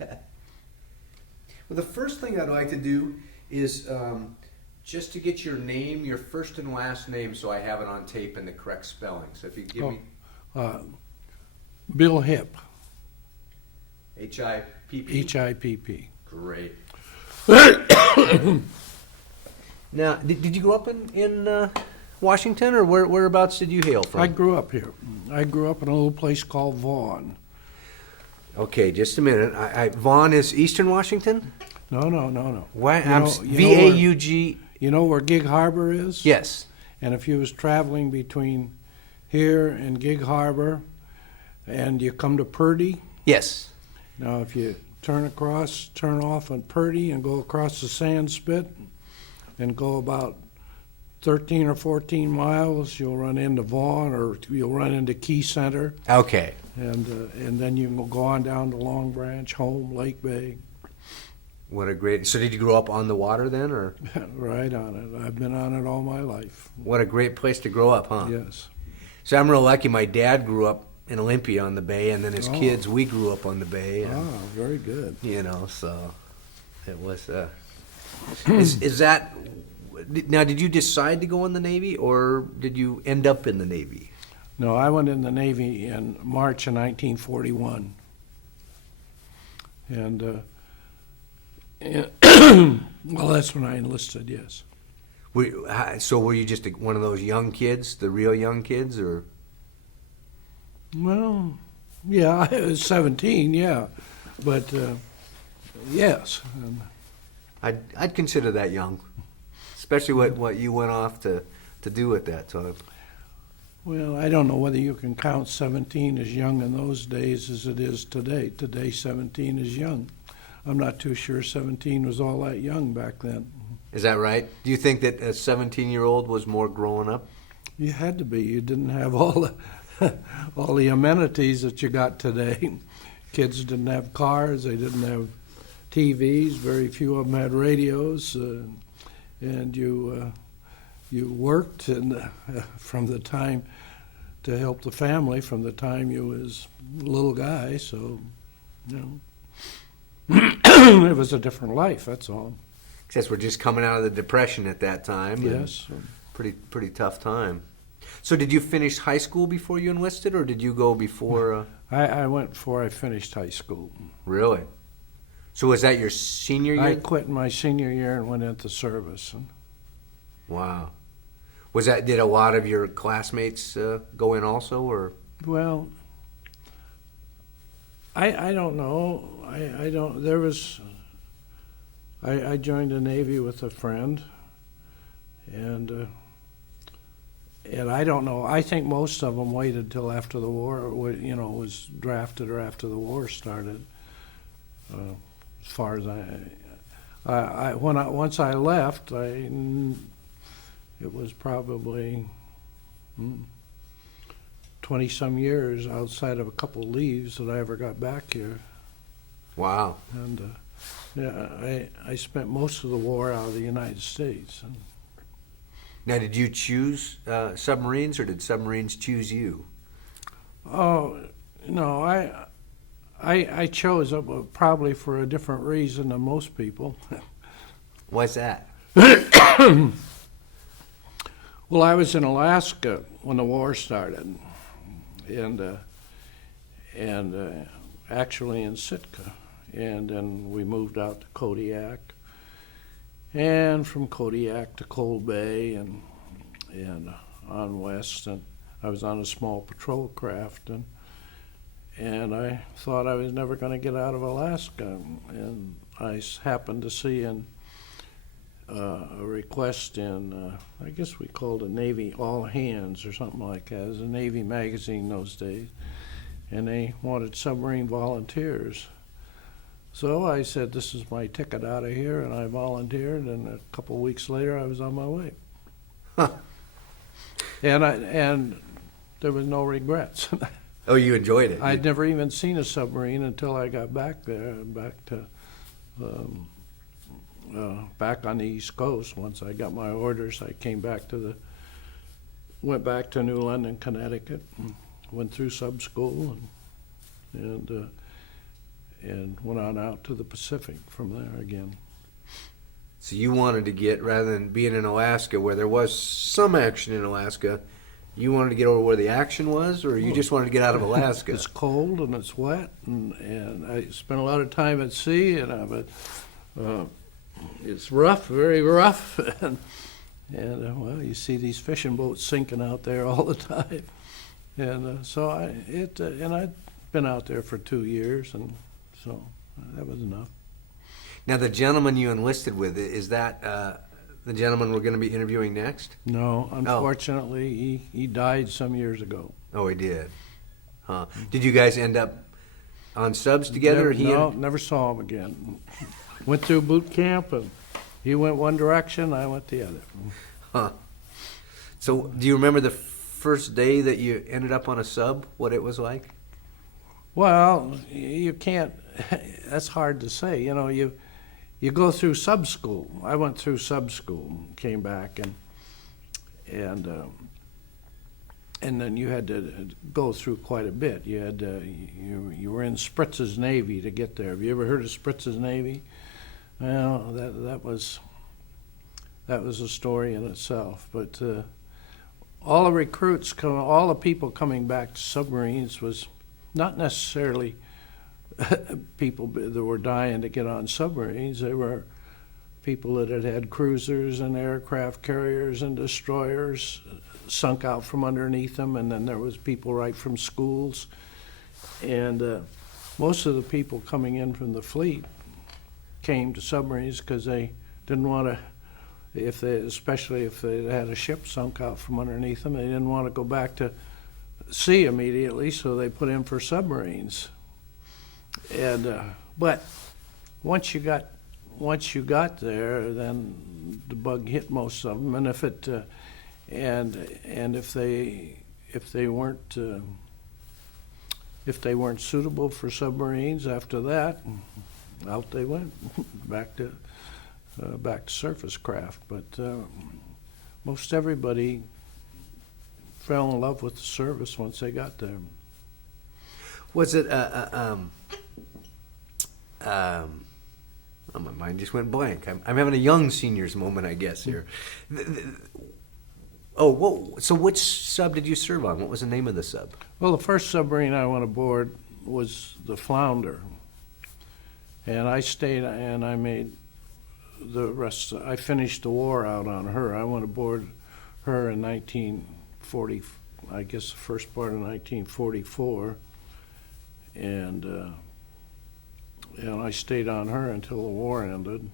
Well, the first thing I'd like to do is just to get your name, your first and last name, so I have it on tape and the correct spelling. So if you give me Bill Hipp. H-I-P-P? H-I-P-P. Great. Now, did you grow up in Washington, or whereabouts did you hail from? I grew up here. I grew up in a little place called Vaughn. Okay, just a minute. Vaughn is Eastern Washington? No. Why? You V-A-U-G. You know where Gig Harbor is? Yes. And if you was traveling between here and Gig Harbor, and you come to Purdy, Yes. now if you turn off on Purdy and go across the sand spit and go about 13 or 14 miles, you'll run into Vaughn, or you'll run into Key Center, Okay. and then you can go on down to Long Branch, Home, Lake Bay. What a great. So did you grow up on the water then, or? Right on it. I've been on it all my life. What a great place to grow up, huh? Yes. So I'm real lucky. My dad grew up in Olympia on the bay, and then his kids, we grew up on the bay. And, Very good. you know, so it was. Is that now? Did you decide to go in the Navy, or did you end up in the Navy? No, I went in the Navy in March of 1941. And, well, that's when I enlisted, yes. So were you just one of those young kids, the real young kids, or? Well, yeah, I was 17, yeah. But, yes. I'd consider that young, especially what you went off to do at that time. Well, I don't know whether you can count 17 as young in those days as it is today. Today, 17 is young. I'm not too sure 17 was all that young back then. Is that right? Do you think that a 17-year-old was more growing up? You had to be. You didn't have all the amenities that you got today. Kids didn't have cars. They didn't have TVs. Very few of them had radios. And you worked from the time to help the family from the time you was a little guy. So, you know. It was a different life, that's all. Guess we're just coming out of the Depression at that time. Yes. Pretty tough time. So did you finish high school before you enlisted, or did you go before? I went before I finished high school. Really? So was that your senior year? I quit my senior year and went into service. Wow. Did a lot of your classmates go in also, or? Well, I don't know. I don't. There was. I joined the Navy with a friend, and I don't know. I think most of them waited till after the war. Was drafted or after the war started. As far as once I left, it was probably 20-some years outside of a couple of leaves that I ever got back here. Wow. And I spent most of the war out of the United States. Now, did you choose submarines, or did submarines choose you? Oh, no, I chose probably for a different reason than most people. What's that? Well, I was in Alaska when the war started, and actually in Sitka, and then we moved out to Kodiak, and from Kodiak to Cold Bay, and on west, and I was on a small patrol craft, and I thought I was never going to get out of Alaska, and I happened to see a request in, I guess we called it Navy All Hands or something like that. It was a Navy magazine those days, and they wanted submarine volunteers. So I said, this is my ticket out of here, and I volunteered, and a couple of weeks later I was on my way. Huh. And there was no regrets. Oh, you enjoyed it? I'd never even seen a submarine until I got back there, back on the East Coast. Once I got my orders, I went back to New London, Connecticut, and went through sub school, and and went on out to the Pacific from there again. So you wanted to get, rather than being in Alaska, where there was some action in Alaska, you wanted to get over where the action was, or you just wanted to get out of Alaska? It's cold and it's wet, and I spent a lot of time at sea, and it's rough, very rough, and well, you see these fishing boats sinking out there all the time, and so I'd been out there for 2 years, and so that was enough. Now, the gentleman you enlisted with, is that the gentleman we're going to be interviewing next? No, unfortunately, he died some years ago. Oh, he did. Huh. Did you guys end up on subs together? Never saw him again. Went through boot camp, and he went one direction, I went the other. Huh. So, do you remember the first day that you ended up on a sub, what it was like? Well, you can't, that's hard to say. You know, you go through sub school. I went through sub school, came back, and then you had to go through quite a bit. You had you were in Spritz's Navy to get there. Have you ever heard of Spritz's Navy? Well, that was a story in itself. But all the recruits, all the people coming back to submarines was not necessarily people that were dying to get on submarines. They were people that had cruisers and aircraft carriers and destroyers sunk out from underneath them, and then there was people right from schools. And most of the people coming in from the fleet came to submarines because they didn't want to, especially if they had a ship sunk out from underneath them, they didn't want to go back to sea immediately, so they put in for submarines. And but once you got there, then the bug hit most of them, and if it and if they weren't suitable for submarines after that, out they went back to surface craft. But most everybody fell in love with the service once they got there. Was it oh, my mind just went blank. I'm having a young seniors moment, I guess, here. So which sub did you serve on? What was the name of the sub? Well, the first submarine I went aboard was the Flounder, and I stayed and I made the rest. I finished the war out on her. I went aboard her in 1940. I guess the first part of 1944, and I stayed on her until the war ended.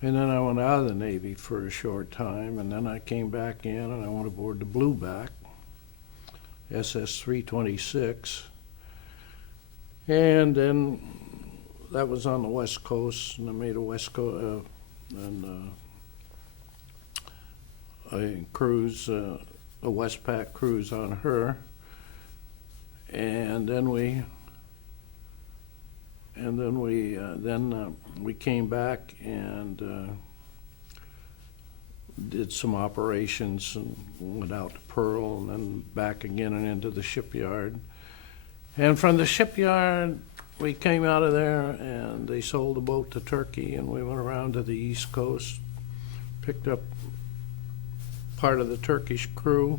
And then I went out of the Navy for a short time, and then I came back in and I went aboard the Blueback, SS 326. And then that was on the West Coast, and I made a West Coast, a cruise, a Westpac cruise on her. And then we came back and did some operations and went out to Pearl and then back again and into the shipyard. And from the shipyard, we came out of there and they sold the boat to Turkey, and we went around to the East Coast, picked up part of the Turkish crew,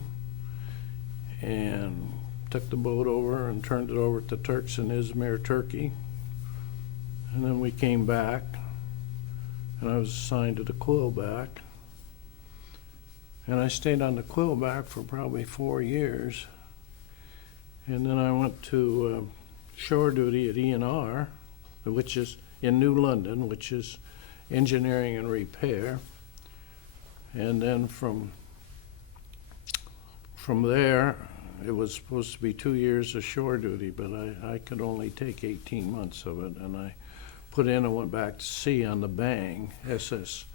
and took the boat over and turned it over to Turks in Izmir, Turkey. And then we came back, and I was assigned to the Quillback. And I stayed on the Quillback for probably 4 years. And then I went to shore duty at ENR, which is in New London, which is engineering and repair. And then from there, it was supposed to be 2 years of shore duty, but I could only take 18 months of it, and I put in and went back to sea on the Bang, SS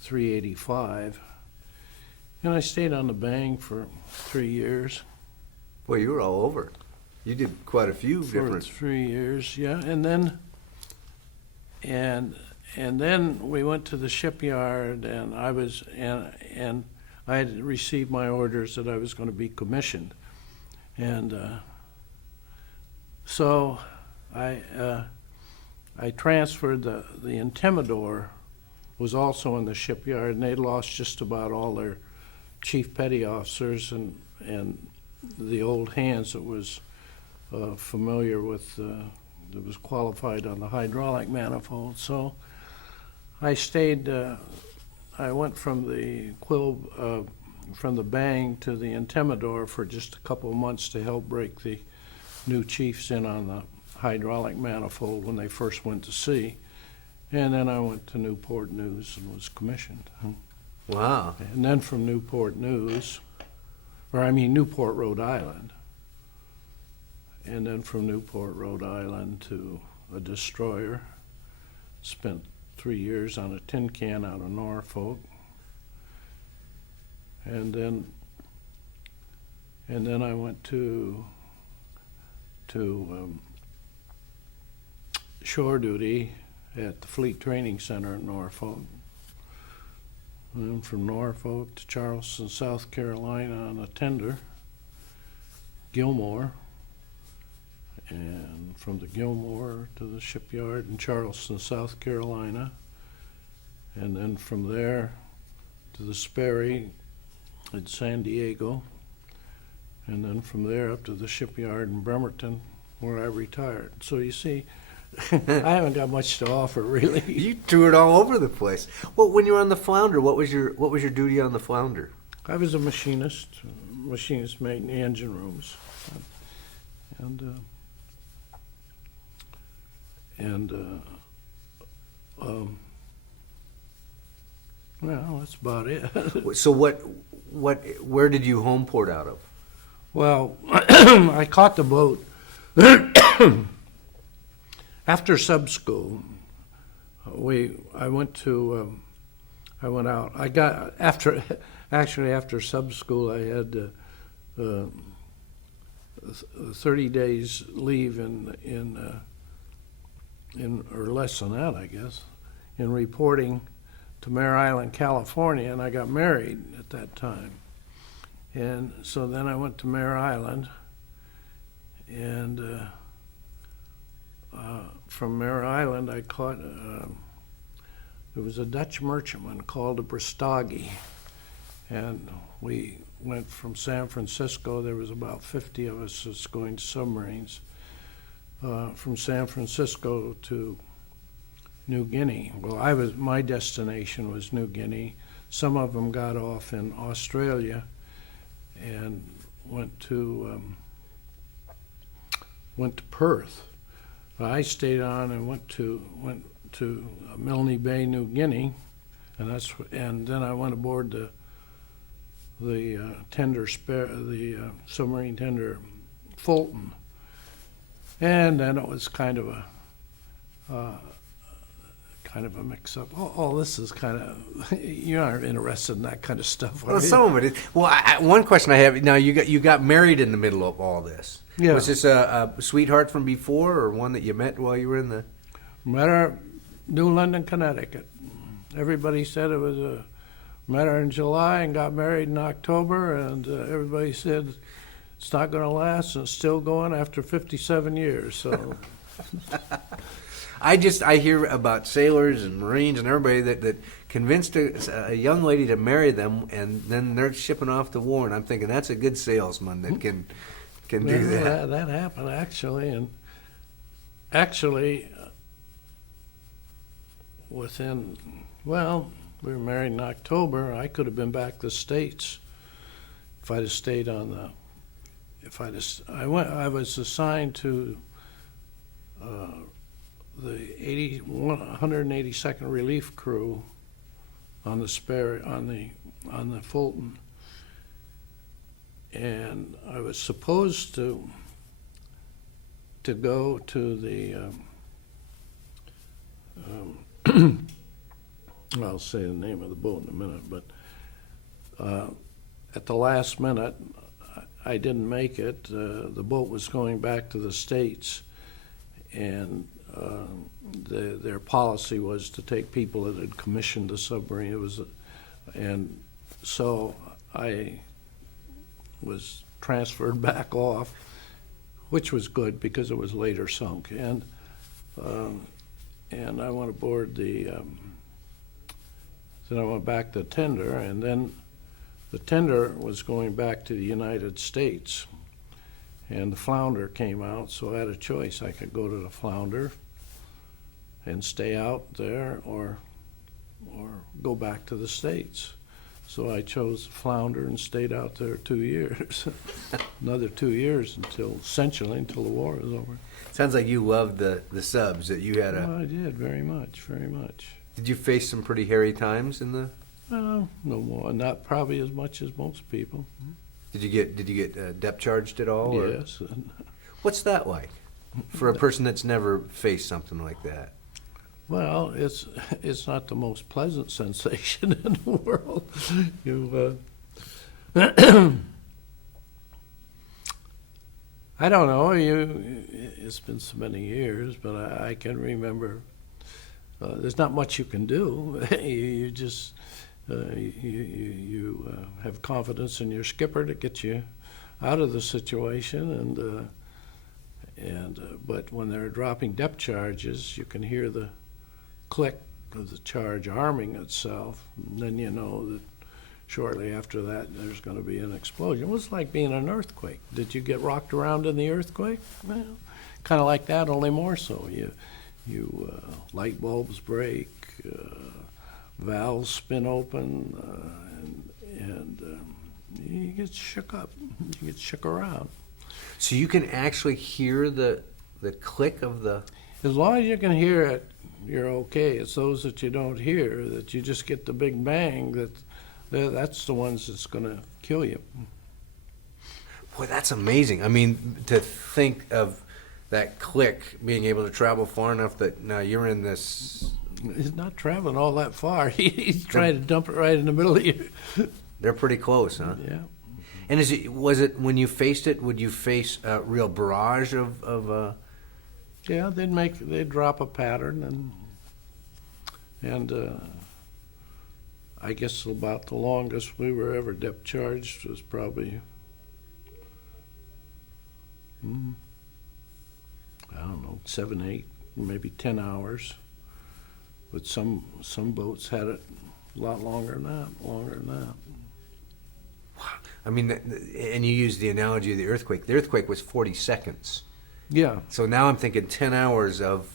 385. And I stayed on the Bang for 3 years. Boy, you were all over. You did quite a few different. For 3 years, yeah. And then we went to the shipyard, and I had received my orders that I was going to be commissioned. And so I transferred the Intimidator was also in the shipyard, and they lost just about all their chief petty officers and the old hands that was familiar with, that was qualified on the hydraulic manifold. So I stayed, I went from the from the Bang to the Intimidator for just a couple of months to help break the new chiefs in on the hydraulic manifold when they first went to sea. And then I went to Newport News and was commissioned. Wow. And then from Newport News, Newport, Rhode Island. And then from Newport, Rhode Island to a destroyer. Spent 3 years on a tin can out of Norfolk. And then I went to shore duty at the Fleet Training Center in Norfolk. And then from Norfolk to Charleston, South Carolina on a tender, Gilmore. And from the Gilmore to the shipyard in Charleston, South Carolina. And then from there to the Sperry in San Diego. And then from there up to the shipyard in Bremerton, where I retired. So you see, I haven't got much to offer, really. You toured all over the place. Well, when you were on the Flounder, what was your duty on the Flounder? I was a machinist mate in the engine rooms. Well, that's about it. So where did you home port out of? Well, I caught the boat after sub school. I went out. I got after sub school. I had 30 days leave in or less than that, I guess, in reporting to Mare Island, California, and I got married at that time. And so then I went to Mare Island, and from Mare Island I caught, there was a Dutch merchantman called the Bristagi, and we went from San Francisco. There was about 50 of us that's going to submarines, from San Francisco to New Guinea. Well, my destination was New Guinea. Some of them got off in Australia and went to Perth. I stayed on and went to Milne Bay, New Guinea, and then I went aboard the submarine tender Fulton, and then it was kind of a mix-up. All this is kind of, you aren't interested in that kind of stuff. Well, some of it is. Well, one question I have now: you got married in the middle of all this. Yeah. Was this a sweetheart from before, or one that you met while you were in the? Met her, New London, Connecticut. Everybody said it was met her in July and got married in October, and everybody said it's not going to last, and it's still going after 57 years. So. I hear about sailors and Marines and everybody that convinced a young lady to marry them, and then they're shipping off to war, and I'm thinking that's a good salesman that can do that. That happened, actually, and actually we were married in October. I could have been back to the States if I'd have stayed on I was assigned to the 182nd Relief Crew on the Fulton, and I was supposed to go to the I'll say the name of the boat in a minute, but at the last minute I didn't make it. The boat was going back to the States, and their policy was to take people that had commissioned the submarine. And so I was transferred back off which was good because it was later sunk. And I went aboard then I went back to tender, and then the tender was going back to the United States. And the flounder came out, so I had a choice. I could go to the flounder and stay out there, or go back to the States. So I chose the flounder and stayed out there 2 years. Another 2 years essentially until the war was over. Sounds like you loved the subs, that you had Well, I did, very much, very much. Did you face some pretty hairy times in the? No more, not probably as much as most people. Did you get depth charged at all? Or? Yes. What's that like for a person that's never faced something like that? Well, it's not the most pleasant sensation in the world. I don't know. It's been so many years, but I can remember. There's not much you can do. You just have confidence in your skipper to get you out of the situation, but when they're dropping depth charges, you can hear the click of the charge arming itself, and then you know that shortly after that there's going to be an explosion. It was like being in an earthquake. Did you get rocked around in the earthquake? Well, kind of like that, only more so. Light bulbs break, valves spin open, and you get shook up. You get shook around. So you can actually hear the click of the. As long as you can hear it, you're okay. It's those that you don't hear, that you just get the big bang, that's the ones that's going to kill you. Boy, that's amazing. I mean, to think of that click being able to travel far enough that now you're in this. He's not traveling all that far. He's trying to dump it right in the middle of you. They're pretty close, huh? Yeah. And was it when you faced it? Would you face a real barrage of? Yeah, they'd drop a pattern, and I guess about the longest we were ever depth charged was probably I don't know, 7, 8, maybe 10 hours. But some boats had it a lot longer than that. Wow. I mean, and you used the analogy of the earthquake. The earthquake was 40 seconds. Yeah. So now I'm thinking 10 hours of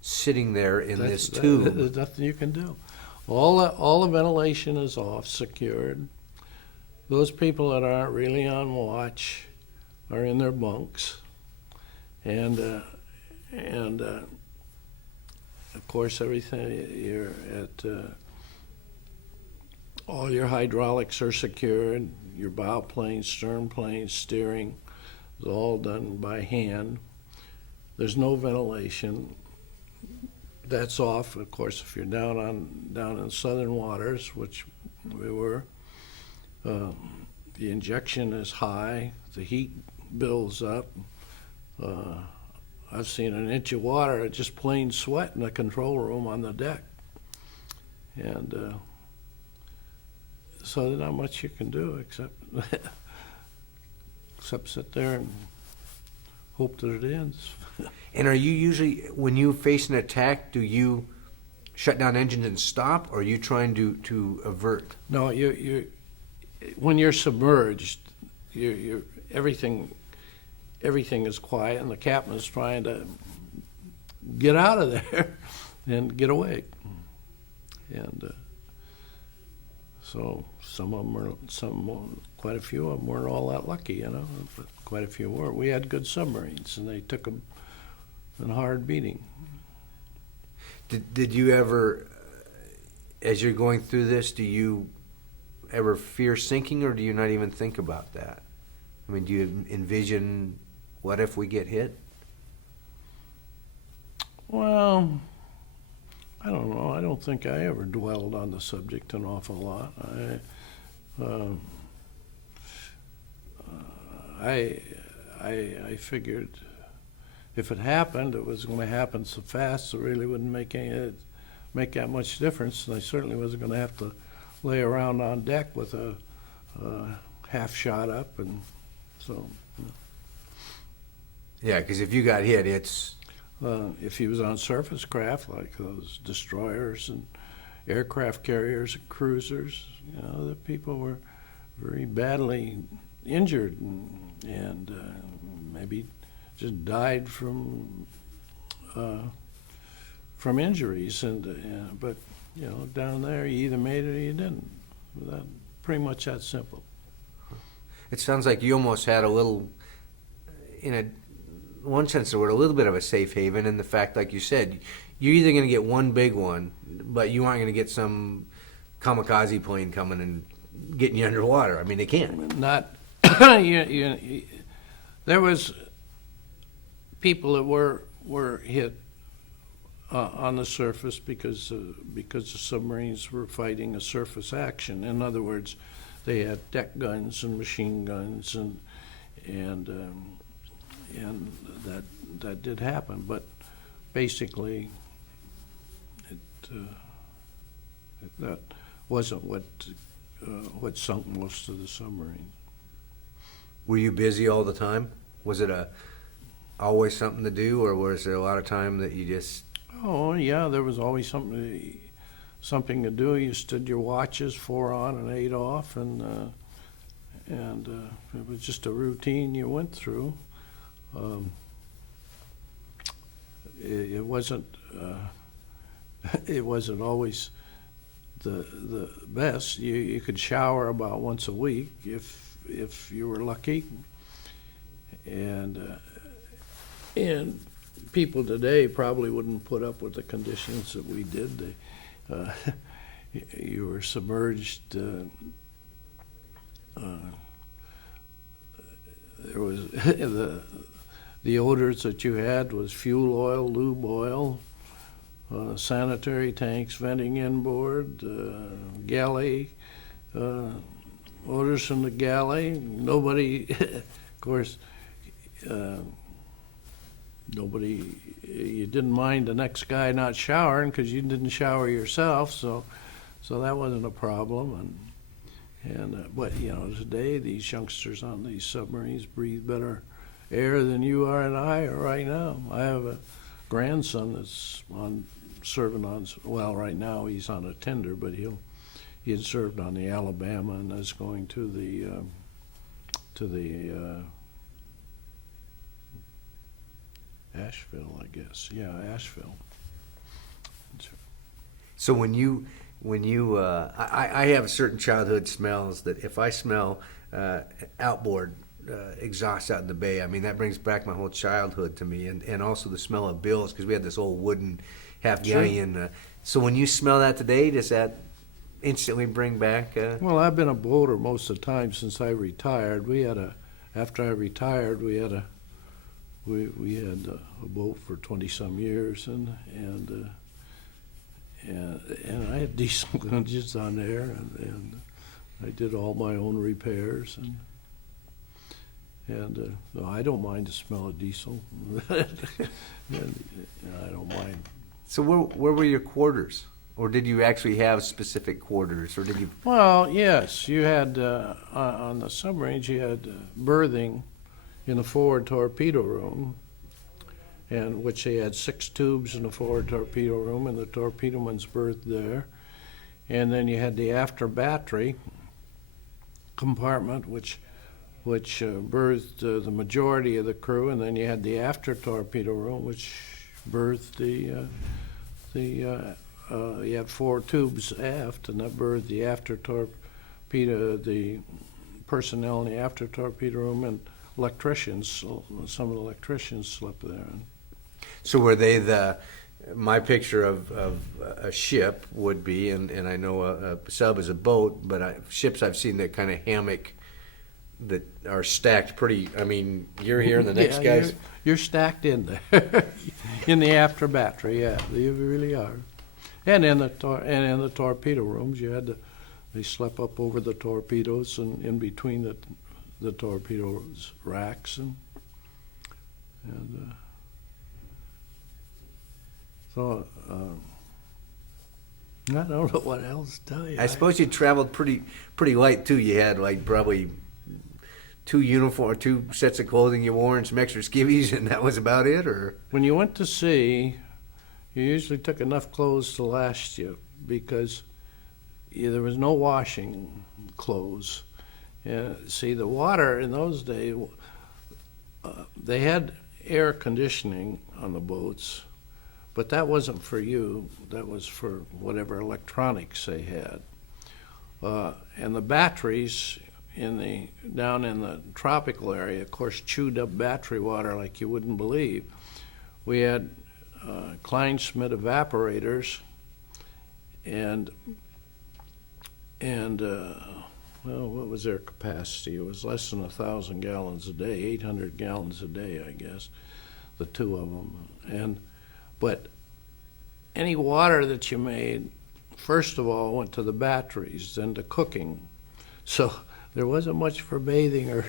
sitting there in this tube. There's nothing you can do. All the ventilation is off, secured. Those people that aren't really on watch are in their bunks, and of course everything you're at. All your hydraulics are secured. Your bow planes, stern planes, steering is all done by hand. There's no ventilation. That's off, of course, if you're down in southern waters, which we were. The injection is high. The heat builds up. I've seen an inch of water, just plain sweat in the control room on the deck. And so there's not much you can do except sit there and hope that it ends. And are you usually, when you face an attack, do you shut down engines and stop, or are you trying to avert? No, when you're submerged, everything is quiet, and the captain is trying to get out of there and get away. And so quite a few of them weren't all that lucky, but quite a few were. We had good submarines, and they took them in hard beating. Did you ever, as you're going through this, do you ever fear sinking, or do you not even think about that? I mean, do you envision, what if we get hit? Well, I don't know. I don't think I ever dwelled on the subject an awful lot. I figured if it happened, it was going to happen so fast, it really wouldn't make that much difference. And I certainly wasn't going to have to lay around on deck with a half shot up, and so. Yeah, because if you got hit, it's If he was on surface craft like those destroyers and aircraft carriers and cruisers, the people were very badly injured and maybe just died from injuries. But down there, you either made it or you didn't. That pretty much that simple. it sounds like you almost had a little, one sense of the word, a little bit of a safe haven in the fact, like you said, you're either going to get one big one, but you aren't going to get some kamikaze plane coming and getting you underwater. I mean, they can't. Not, there was people that were hit on the surface because the submarines were fighting a surface action. In other words, they had deck guns and machine guns, and that did happen. But basically, that wasn't what sunk most of the submarines. Were you busy all the time? Was it always something to do, or was there a lot of time that you just? Oh yeah, there was always something to do. You stood your watches, 4 on and 8 off, and it was just a routine you went through. It wasn't always the best. You could shower about once a week if you were lucky, and people today probably wouldn't put up with the conditions that we did. You were submerged. There was the odors that you had was fuel oil, lube oil, sanitary tanks venting inboard, galley, odors from the galley. Nobody, of course, you didn't mind the next guy not showering because you didn't shower yourself, so that wasn't a problem. But today these youngsters on these submarines breathe better air than you are and I are right now. I have a grandson that's serving on, well, right now he's on a tender, but he had served on the Alabama and is going to the Asheville, I guess. Yeah, Asheville. So when you I have certain childhood smells that if I smell outboard exhaust out in the bay, I mean, that brings back my whole childhood to me, and also the smell of bills, because we had this old wooden half-gallon. So when you smell that today, does that instantly bring back? Well, I've been a boater most of the time since I retired. After I retired, we had a boat for 20-some years, and I had diesel engines on there, and I did all my own repairs, and no, I don't mind the smell of diesel. I don't mind. So where were your quarters? Or did you actually have specific quarters, or did you? Well, yes, you had on the submarines. You had berthing in the forward torpedo room, and which they had 6 tubes in the forward torpedo room, and the torpedoman's berthed there. And then you had the after battery compartment, which berthed the majority of the crew, and then you had the after torpedo room, which berthed you had 4 tubes aft, and that berthed the after torpedo, the personnel in the after torpedo room, and electricians. So some of the electricians slept there. So were they my picture of a ship would be, and I know a sub is a boat, but ships I've seen that kind of hammock that are stacked pretty. I mean, you're here and the next guy's. You're stacked in there, in the after battery. Yeah, you really are. And in the torpedo rooms, they slept up over the torpedoes and in between the torpedoes racks so I don't know what else to tell you. I suppose you traveled pretty light too. You had like probably two sets of clothing you wore and some extra skivvies, and that was about it, or? When you went to sea, you usually took enough clothes to last you because there was no washing clothes. See, the water in those days, they had air conditioning on the boats, but that wasn't for you. That was for whatever electronics they had. And the batteries down in the tropical area, of course, chewed up battery water like you wouldn't believe. We had Klein-Schmidt evaporators, and well, what was their capacity? It was less than 1,000 gallons a day, 800 gallons a day, I guess, the two of them. But any water that you made, first of all, went to the batteries, then to cooking. So there wasn't much for bathing, or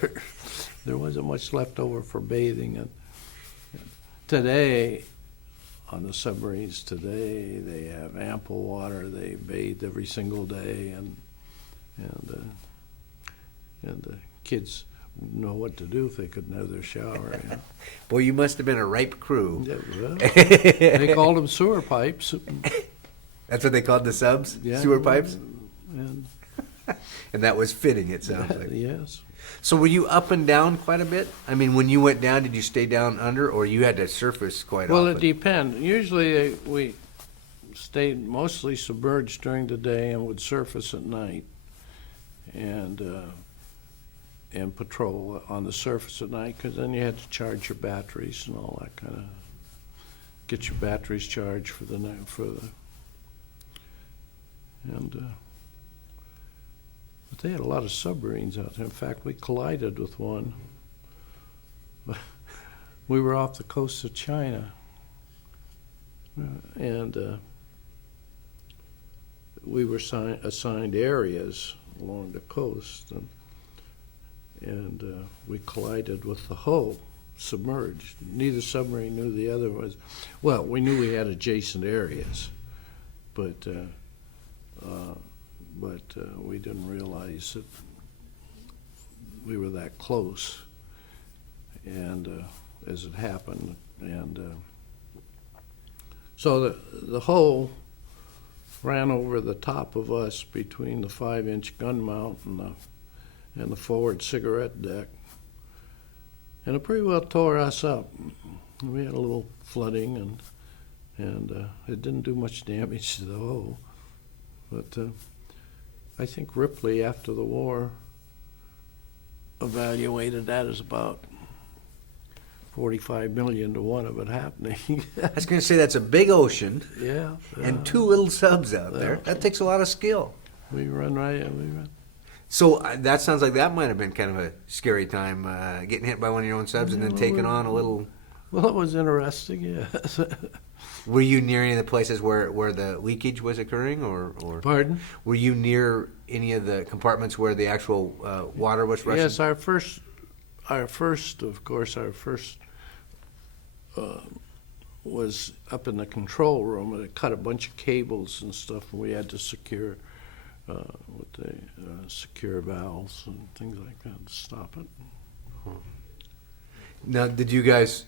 there wasn't much left over for bathing. And today, on the submarines today, they have ample water. They bathe every single day, and the kids know what to do if they couldn't have their shower. You know. Boy, you must have been a ripe crew. Yeah, well, they called them sewer pipes. That's what they called the subs? Yeah. Sewer pipes? And And that was fitting, it sounds like. yes. So were you up and down quite a bit? I mean, when you went down, did you stay down under, or you had to surface quite Well, often? it depends. Usually we stayed mostly submerged during the day and would surface at night and patrol on the surface at night, because then you had to charge your batteries and all that kind of, get your batteries charged for the night, but they had a lot of submarines out there. In fact, we collided with one. We were off the coast of China, and we were assigned areas along the coast, and we collided with the hull, submerged. Neither submarine knew the other was. Well, we knew we had adjacent areas, but we didn't realize that we were that close. And as it happened, and so the hull ran over the top of us between the 5-inch gun mount and the forward cigarette deck, and it pretty well tore us up. We had a little flooding, and it didn't do much damage to the hull, but I think Ripley, after the war, evaluated that as about 45 million to 1 of it happening. I was going to say, that's a big ocean Yeah. and 2 little subs out there. Yeah. That takes a lot of skill. We run. So that sounds like that might have been kind of a scary time, getting hit by one of your own subs and then taking on a little... Well, it was interesting, yes. Were you near any of the places where the leakage was occurring, or Pardon? were you near any of the compartments where the actual water was rushing? Yes, our first was up in the control room, and it cut a bunch of cables and stuff, and we had to secure secure valves and things like that to stop it. Now, did you guys,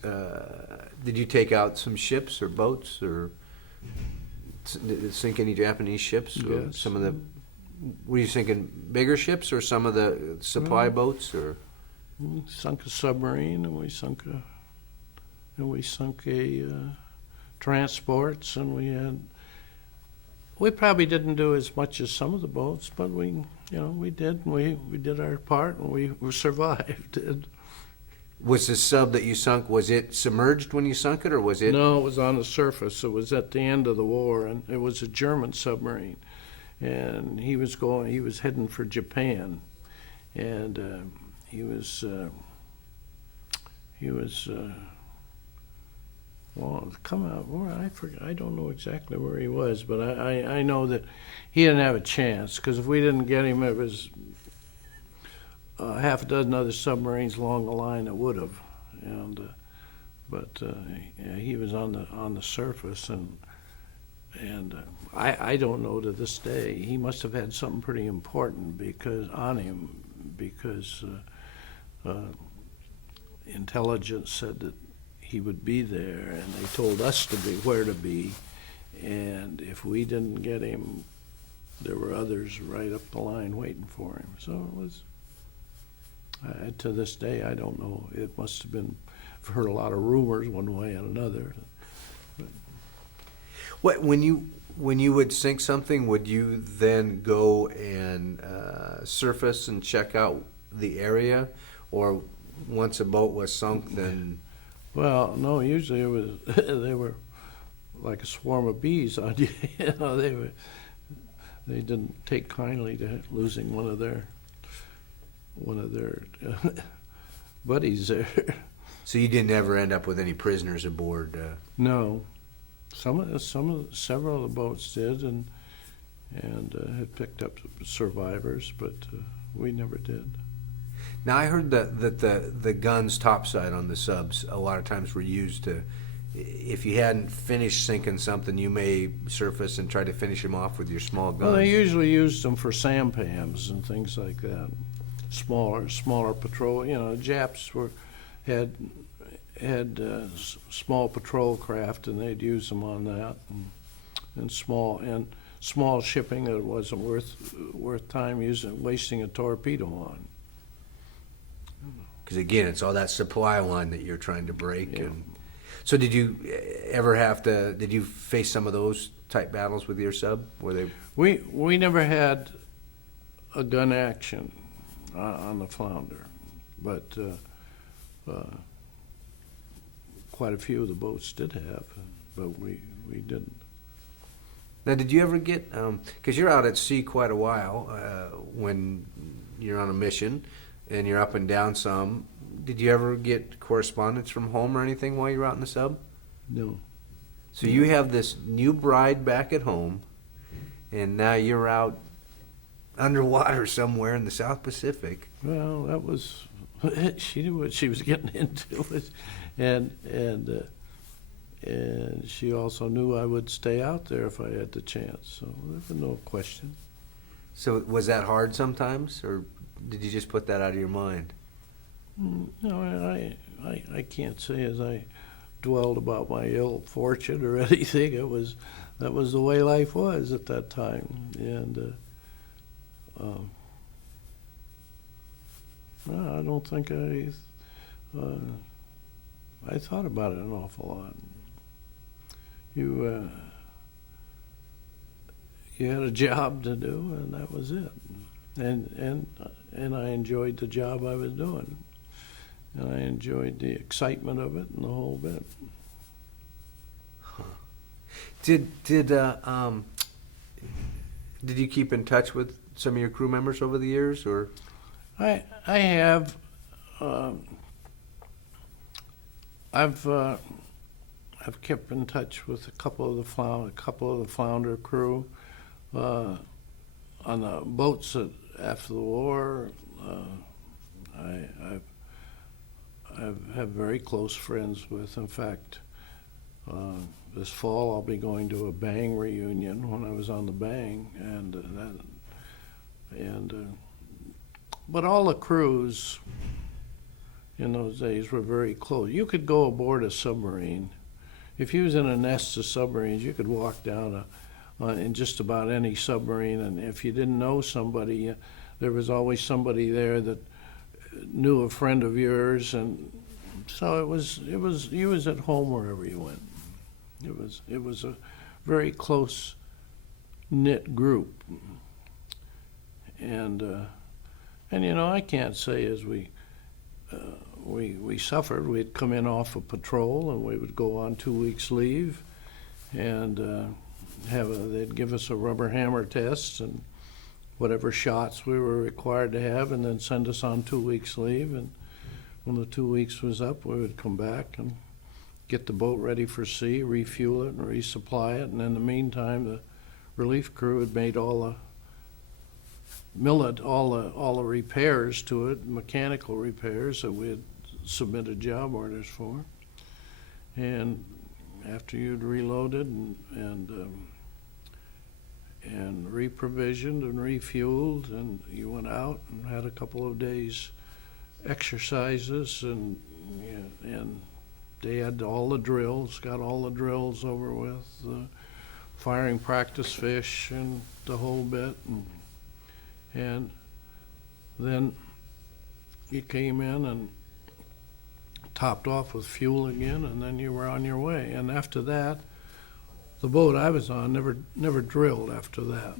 did you take out some ships or boats, or did it sink any Japanese ships? Or Yes. some of the, were you sinking bigger ships or some of the supply boats, or? We sunk a submarine, and we sunk transports, and we probably didn't do as much as some of the boats, but we did. We did our part, and we survived. Was the sub that you sunk, was it submerged when you sunk it, or was it? No, it was on the surface. It was at the end of the war, and it was a German submarine, and he was heading for Japan, and he was well, come out. Well, I forget. I don't know exactly where he was, but I know that he didn't have a chance, because if we didn't get him, it was half a dozen other submarines along the line that would have. But he was on the surface, and I don't know to this day. He must have had something pretty important on him, because intelligence said that he would be there, and they told us to be where to be, and if we didn't get him, there were others right up the line waiting for him. So it was, to this day, I don't know. It must have been, I've heard a lot of rumors one way and another. But What when you would sink something, would you then go and surface and check out the area, or once a boat was sunk, then? well, no, usually it was they were like a swarm of bees on you. You know, they didn't take kindly to losing one of their buddies there. So you didn't ever end up with any prisoners aboard? No, several of the boats did, and had picked up survivors, but we never did. Now I heard that the guns topside on the subs a lot of times were used to, if you hadn't finished sinking something, you may surface and try to finish them off with your small guns. Well, they usually used them for sampans and things like that. Smaller patrol. You know, Japs had small patrol craft, and they'd use them on that, and small shipping that wasn't worth time wasting a torpedo on. Because again, it's all that supply line that you're trying to break. Yeah. And so did you ever did you face some of those type battles with your sub? Were they? We never had a gun action on the Flounder, but quite a few of the boats did have, but we didn't. Now, did you ever get, because you're out at sea quite a while when you're on a mission and you're up and down some, did you ever get correspondence from home or anything while you were out in the sub? No. So you have this new bride back at home, and now you're out underwater somewhere in the South Pacific. Well, that was, she knew what she was getting into, and she also knew I would stay out there if I had the chance, so there was no question. So was that hard sometimes, or did you just put that out of your mind? No, I can't say as I dwelled about my ill fortune or anything. That was the way life was at that time, and I don't think I thought about it an awful lot. You had a job to do, and that was it. And I enjoyed the job I was doing, and I enjoyed the excitement of it and the whole bit. Did you keep in touch with some of your crew members over the years, or? I have. I've kept in touch with a couple of the Flounder crew on the boats after the war. I have very close friends with. In fact, this fall I'll be going to a Bang reunion when I was on the Bang, but all the crews in those days were very close. You could go aboard a submarine. If you was in a nest of submarines, you could walk down in just about any submarine, and if you didn't know somebody, there was always somebody there that knew a friend of yours, and so it was you was at home wherever you went. It was a very close knit group, and you know, I can't say as we suffered. We'd come in off of patrol, and we would go on 2 weeks leave, and they'd give us a rubber hammer test and whatever shots we were required to have, and then send us on 2 weeks leave. And when the 2 weeks was up, we would come back and get the boat ready for sea, refuel it, and resupply it. And in the meantime, the relief crew had made all the repairs to it, mechanical repairs that we had submitted job orders for. And after you'd reloaded and reprovisioned and refueled, and you went out and had a couple of days exercises, and they had all the drills, got all the drills over with, firing practice fish and the whole bit, and then you came in and topped off with fuel again, and then you were on your way. And after that, the boat I was on never drilled after that.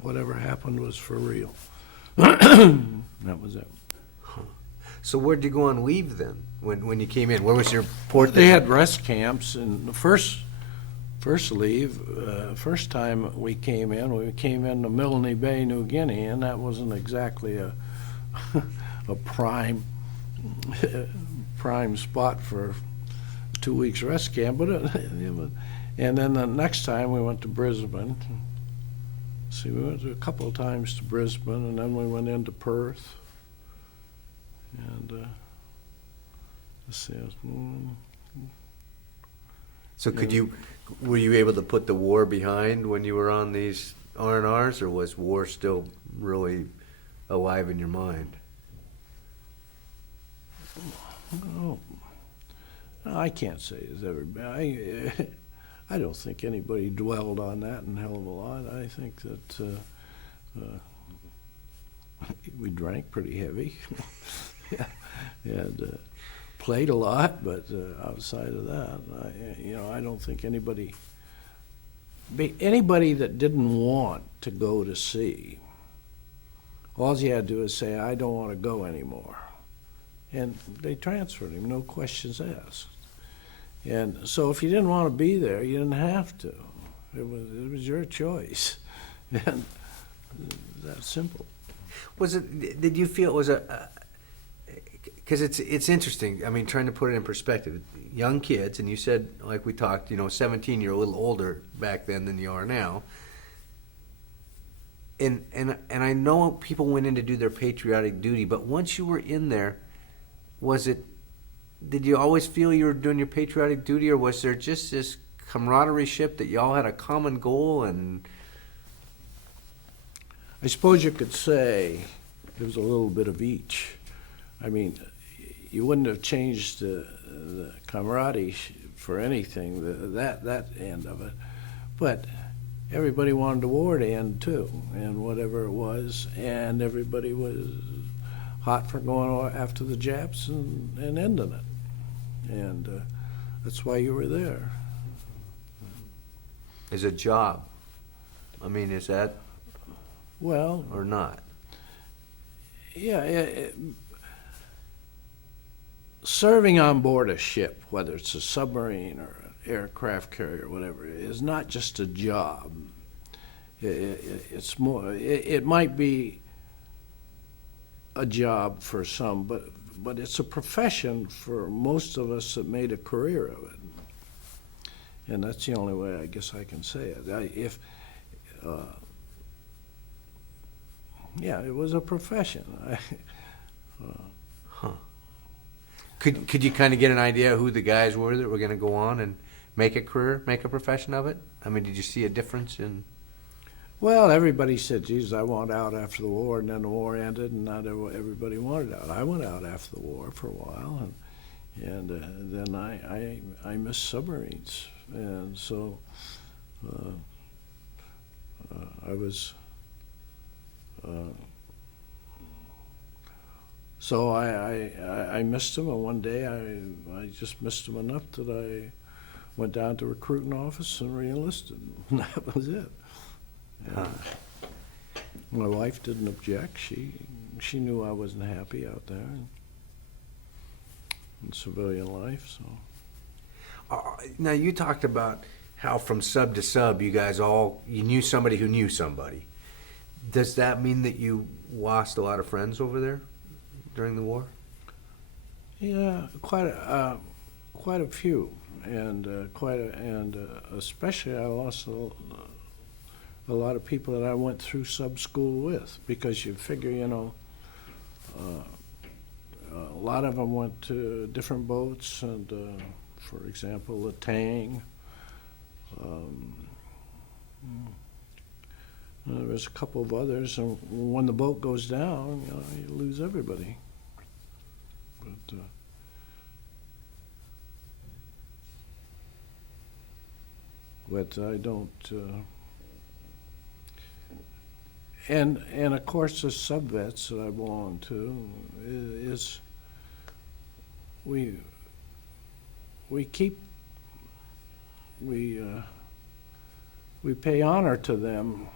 Whatever happened was for real. That was it. So where'd you go on leave then, when you came in? Where was your port? They had rest camps, and the first leave, first time we came in to Milne Bay, New Guinea, and that wasn't exactly a prime spot for 2 weeks rest camp, but it was. And then the next time we went to Brisbane. See, we went a couple of times to Brisbane, and then we went into Perth. And let's see. So were you able to put the war behind when you were on these R&Rs, or was war still really alive in your mind? Oh, I can't say as everybody. I don't think anybody dwelled on that in hell of a lot. I think that we drank pretty heavy, and played a lot. But outside of that, I don't think anybody that didn't want to go to sea. All you had to do is say, "I don't want to go anymore," and they transferred him, no questions asked. And so if you didn't want to be there, you didn't have to. It was your choice. And that's simple. Did you feel it was because it's interesting, I mean, trying to put it in perspective. Young kids, and you said, like we talked, 17, you're a little older back then than you are now. And I know people went in to do their patriotic duty, but once you were in there, did you always feel you were doing your patriotic duty, or was there just this camaraderie ship that y'all had a common goal? And I suppose you could say there was a little bit of each. I mean, you wouldn't have changed the camaraderie for anything, that end of it. But everybody wanted the war to end too, and whatever it was, and everybody was hot for going after the Japs and ending it. And that's why you were there. As a job, I mean, is that well or not? Yeah, serving on board a ship, whether it's a submarine or an aircraft carrier or whatever, is not just a job. It's more. It might be a job for some, but it's a profession for most of us that made a career of it. And that's the only way I guess I can say it. It was a profession. Could you kind of get an idea who the guys were that were going to go on and make a career, make a profession of it? I mean, did you see a difference in? Well, everybody said, "Geez, I want out after the war," and then the war ended, and not everybody wanted out. I went out after the war for a while, and then I missed submarines, and so I was. So I missed them, and one day I just missed them enough that I went down to recruiting office and re-enlisted. And that was it. My wife didn't object. She knew I wasn't happy out there in civilian life. So now you talked about how from sub to sub, you knew somebody who knew somebody. Does that mean that you lost a lot of friends over there during the war? Yeah, quite a few, and especially I lost a lot of people that I went through sub school with, because you figure, a lot of them went to different boats, and for example, the Tang. There was a couple of others, and when the boat goes down, you lose everybody. But I don't. And of course, the subvets that I belong to is we pay honor to them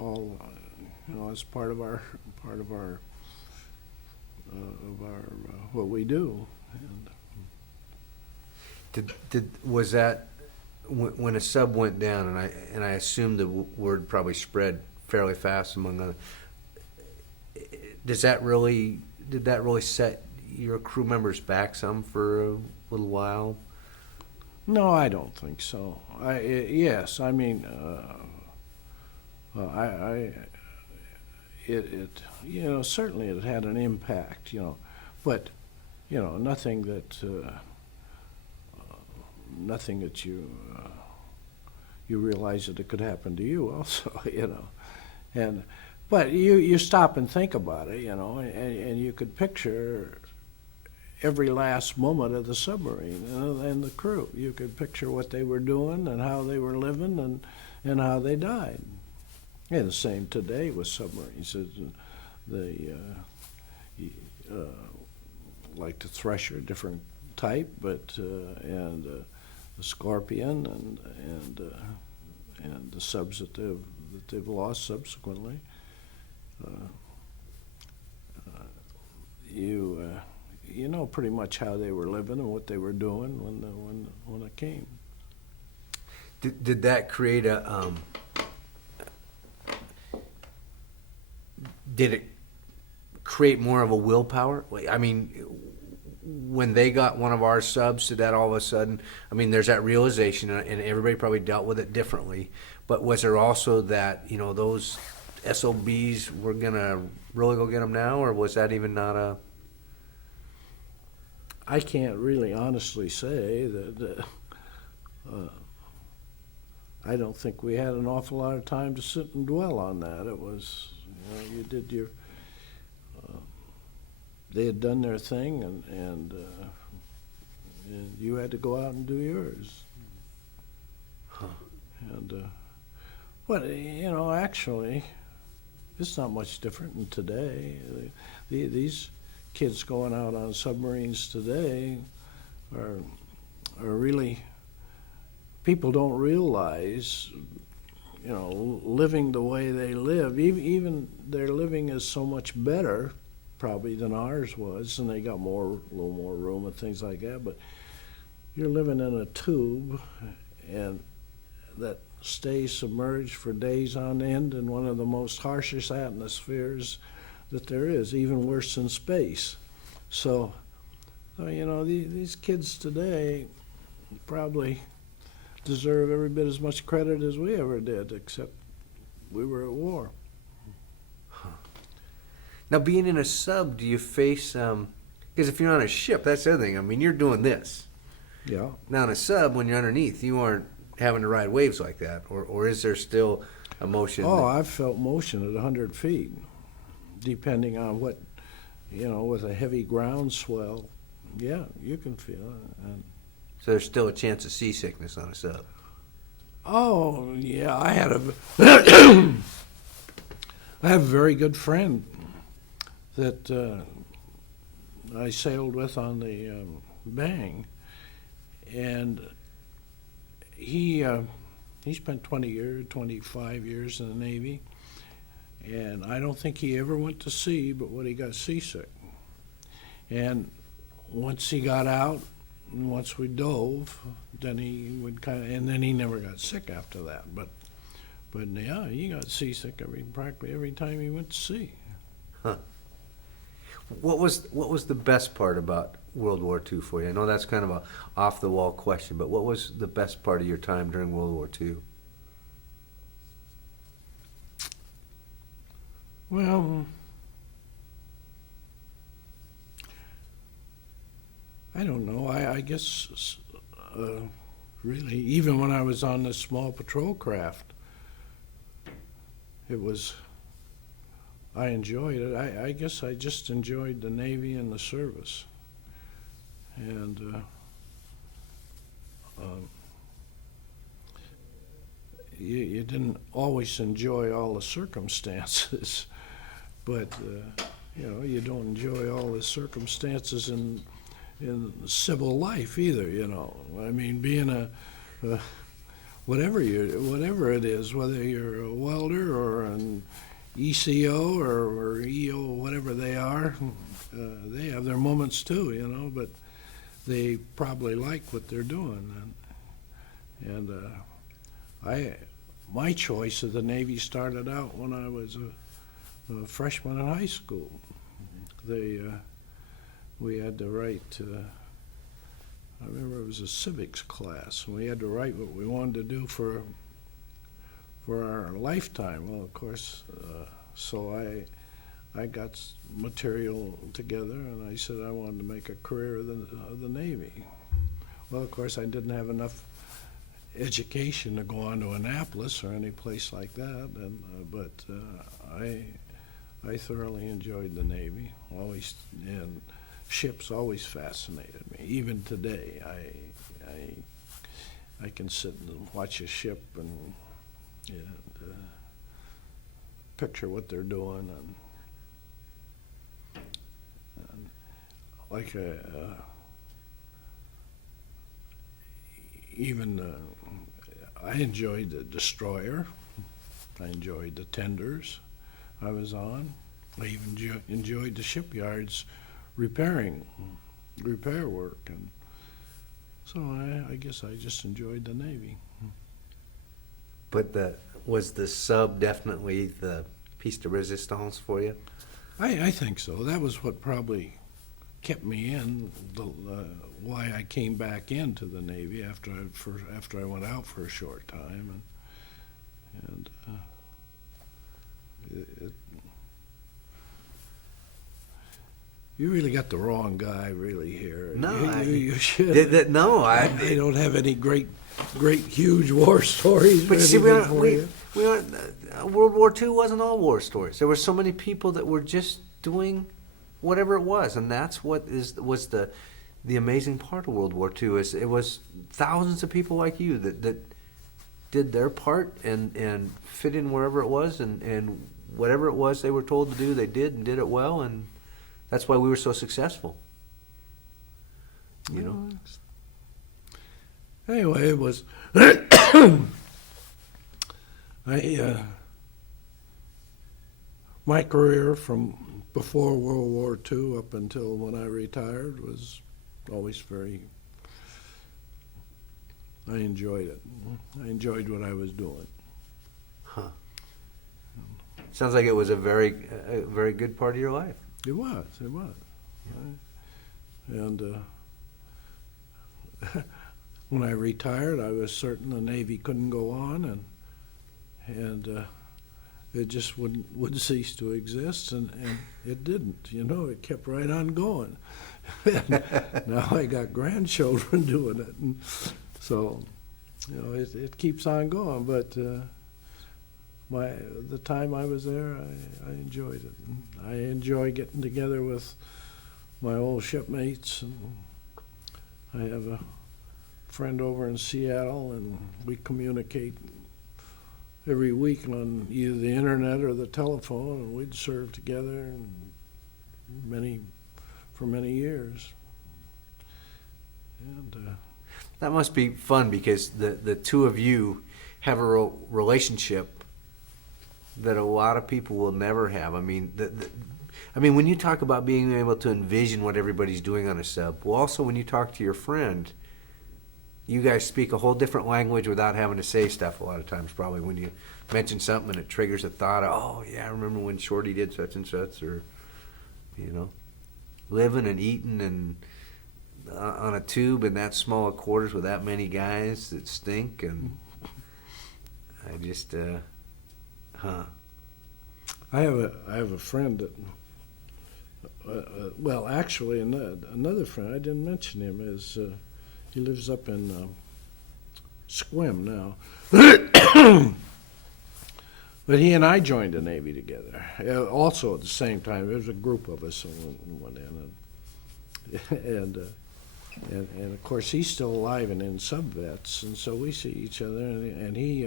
all, as part of our what we do. And Was that when a sub went down, and I assume the word probably spread fairly fast among the. Did that really set your crew members back some for a little while? No, I don't think so. Yes, I mean, it certainly it had an impact, but nothing that you realize that it could happen to you also, and but you stop and think about it, and you could picture every last moment of the submarine and the crew. You could picture what they were doing and how they were living and how they died. And the same today with submarines. Like the Thresher, different type, but and the Scorpion and the subs that they've lost subsequently. You know pretty much how they were living and what they were doing when it came. Did that create a? Did it create more of a willpower? I mean, when they got one of our subs, did that all of a sudden? I mean, there's that realization, and everybody probably dealt with it differently. But was there also that those SOBs were gonna really go get them now, or was that even not a? I can't really honestly say that. I don't think we had an awful lot of time to sit and dwell on that. It was, you did your. They had done their thing, and you had to go out and do yours. Huh. And but actually, it's not much different than today. These kids going out on submarines today are really, people don't realize, living the way they live, even their living is so much better probably than ours was, and they got a little more room and things like that, but you're living in a tube and that stays submerged for days on end in one of the most harshest atmospheres that there is, even worse than space. So, these kids today probably deserve every bit as much credit as we ever did, except we were at war. Huh. Now, being in a sub, do you face, because if you're on a ship, that's the other thing. I mean, you're doing this. Yeah. Now, in a sub, when you're underneath, you aren't having to ride waves like that, or is there still a motion? Oh, I've felt motion at 100 feet. Depending on what, with a heavy ground swell, yeah, you can feel it. And so there's still a chance of seasickness on a sub. Oh, yeah, I have a very good friend that I sailed with on the Bang, and he spent 25 years in the Navy. And I don't think he ever went to sea, but when he got seasick. And once he got out, and once we dove, then he would and then he never got sick after that. But yeah, he got seasick practically every time he went to sea. Huh. What was the best part about World War II for you? I know that's kind of a off the wall question, but what was the best part of your time during World War II? Well, I don't know. I guess really, even when I was on this small patrol craft, I enjoyed it. I guess I just enjoyed the Navy and the service. And you didn't always enjoy all the circumstances, but you don't enjoy all the circumstances in civil life either. I mean, being whatever it is, whether you're a welder or an ECO or EO, whatever they are, they have their moments too, but they probably like what they're doing. And my choice of the Navy started out when I was a freshman in high school. We had to write, I remember it was a civics class, and we had to write what we wanted to do for our lifetime. Well, of course, so I got material together, and I said I wanted to make a career of the Navy. Well, of course, I didn't have enough education to go on to Annapolis or any place like that, but I thoroughly enjoyed the Navy. Always, and ships always fascinated me. Even today, I can sit and watch a ship and picture what they're doing, and like I enjoyed the destroyer. I enjoyed the tenders I was on. I even enjoyed the shipyards repair work, and so I guess I just enjoyed the Navy. But was the sub definitely the piece de resistance for you? I think so. That was what probably kept me in, why I came back into the Navy after I went out for a short time, and you really got the wrong guy really here. No, you should. No, they don't have any great, huge war stories. But see, we aren't, World War II wasn't all war stories. There were so many people that were just doing whatever it was, and that's what was the amazing part of World War II. Is it was thousands of people like you that did their part and fit in wherever it was, and whatever it was they were told to do, they did and did it well, and that's why we were so successful. Anyway, it was my career from before World War II up until when I retired was always I enjoyed it. I enjoyed what I was doing. Huh. Sounds like it was a very good part of your life. It was. And when I retired, I was certain the Navy couldn't go on, and it just wouldn't cease to exist, and it didn't. It kept right on going. And now I got grandchildren doing it, and so it keeps on going. But the time I was there, I enjoyed it. I enjoy getting together with my old shipmates, and I have a friend over in Seattle, and we communicate every week on either the internet or the telephone, and we'd serve together for many years. And that must be fun, because the two of you have a relationship that a lot of people will never have. I mean, when you talk about being able to envision what everybody's doing on a sub, well, also when you talk to your friend, you guys speak a whole different language without having to say stuff a lot of times, probably, when you mention something and it triggers a thought of, oh, yeah, I remember when Shorty did such and such, or, living and eating and on a tube in that small of quarters with that many guys that stink, and I just, I have a friend that, well, actually, another friend, I didn't mention him, is he lives up in Sequim now. But he and I joined the Navy together, also at the same time. There was a group of us that went in, and and of course he's still alive and in sub-vets, and so we see each other, and he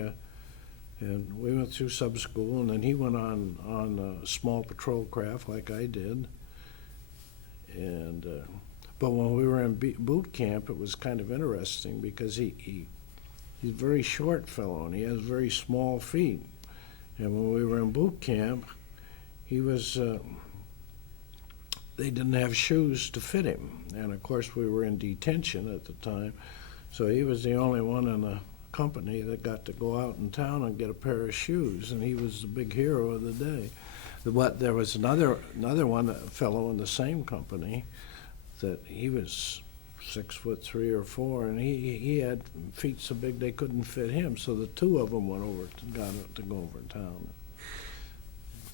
and we went through sub school, and then he went on a small patrol craft like I did, and but when we were in boot camp, it was kind of interesting because he's a very short fellow and he has very small feet, and when we were in boot camp, he was. They didn't have shoes to fit him, and of course we were in detention at the time, so he was the only one in the company that got to go out in town and get a pair of shoes, and he was the big hero of the day. But there was another one, a fellow in the same company, that he was 6'3" or 4", and he had feet so big they couldn't fit him, so the two of them went over got to go over town.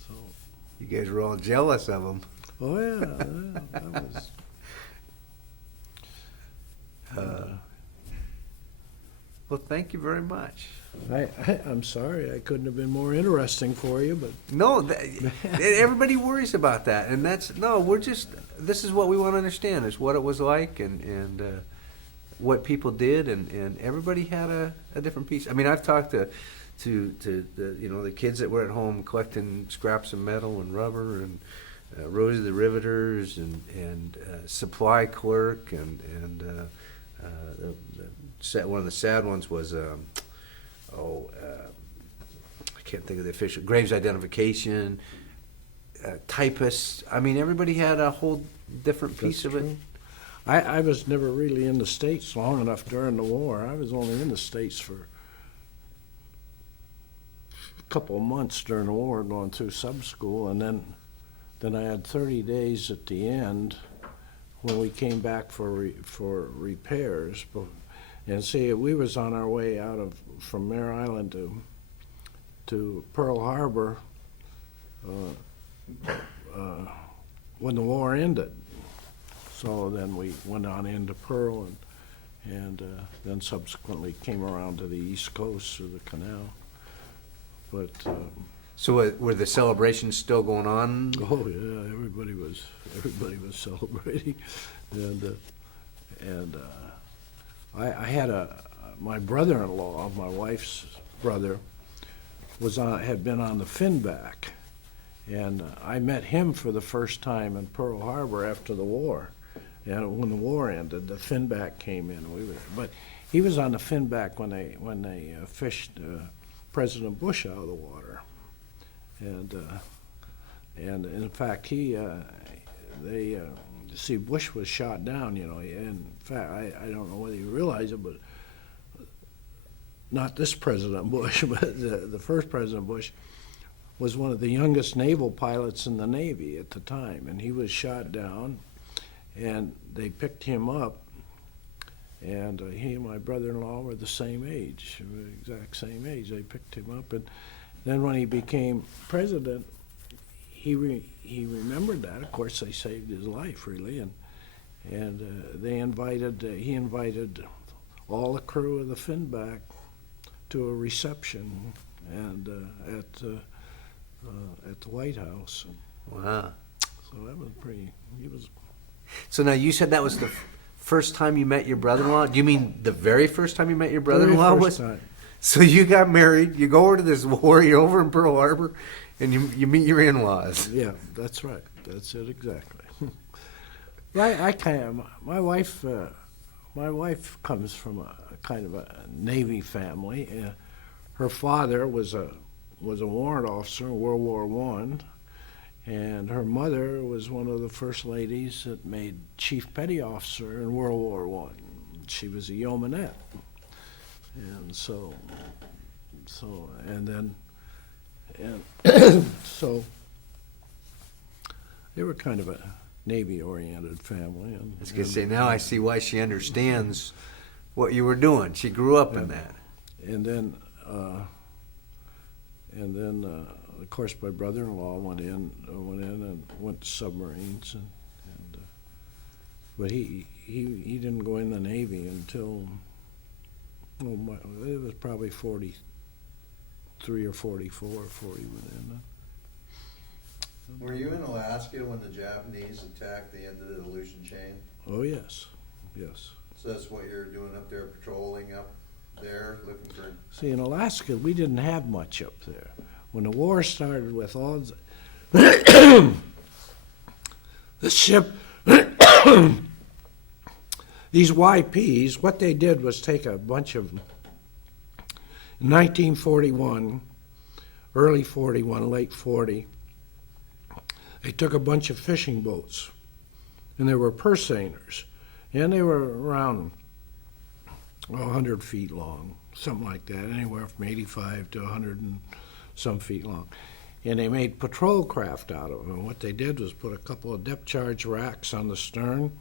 So You guys were all jealous of him. oh yeah, that was. Well, thank you very much. I'm sorry I couldn't have been more interesting for you, but No, everybody worries about that, and this is what we want to understand, is what it was like, and what people did, and everybody had a different piece. I mean, I've talked to the kids that were at home collecting scraps of metal and rubber, and Rosie the Riveters, and supply clerk, and one of the sad ones was I can't think of the official graves identification, typists. I mean, everybody had a whole different piece of it. I was never really in the States long enough during the war. I was only in the States for a couple of months during the war, going through sub school, and then I had 30 days at the end when we came back for repairs. And see, we was on our way from Mare Island to Pearl Harbor when the war ended. So then we went on into Pearl, and then subsequently came around to the East Coast through the canal. But So were the celebrations still going on? oh yeah, everybody was celebrating, and I had my brother-in-law, my wife's brother, had been on the Finback, and I met him for the first time in Pearl Harbor after the war. And when the war ended, the Finback came in. But he was on the Finback when they fished President Bush out of the water, and in fact Bush was shot down. In fact, I don't know whether you realize it, but not this President Bush, but the first President Bush was one of the youngest naval pilots in the Navy at the time, and he was shot down. And they picked him up, and he and my brother-in-law were the same age, exact same age. They picked him up, and then when he became president, he remembered that. Of course, they saved his life, really, and he invited all the crew of the Finback to a reception and at the White House. Wow. So that was pretty. So now you said that was the first time you met your brother-in-law. Do you mean the very first time you met your brother-in-law? Very first time. So you got married, you go over to this war, you're over in Pearl Harbor, and you meet your in-laws. Yeah, that's right. That's it exactly. I can. My wife comes from a kind of a Navy family. Her father was a warrant officer in World War I. And her mother was one of the first ladies that made chief petty officer in World War I. She was a yeomanette, and so they were kind of a Navy-oriented family. I was going to say, now I see why she understands what you were doing. She grew up in that. And then of course, my brother-in-law went in and went to submarines, but he didn't go in the Navy until it was probably 43 or 44 before he went in. Were you in Alaska when the Japanese attacked the end of the Dilution chain? Oh yes, yes. So that's what you're doing up there, patrolling up there, looking for... See, in Alaska, we didn't have much up there. When the war started with all the ship, these YPs, what they did was take a bunch of, in 1941, early 41, late 40, they took a bunch of fishing boats, and they were purse seiners, and they were around 100 feet long, something like that, anywhere from 85 to 100 and some feet long. And they made patrol craft out of them. And what they did was put a couple of depth charge racks on the stern,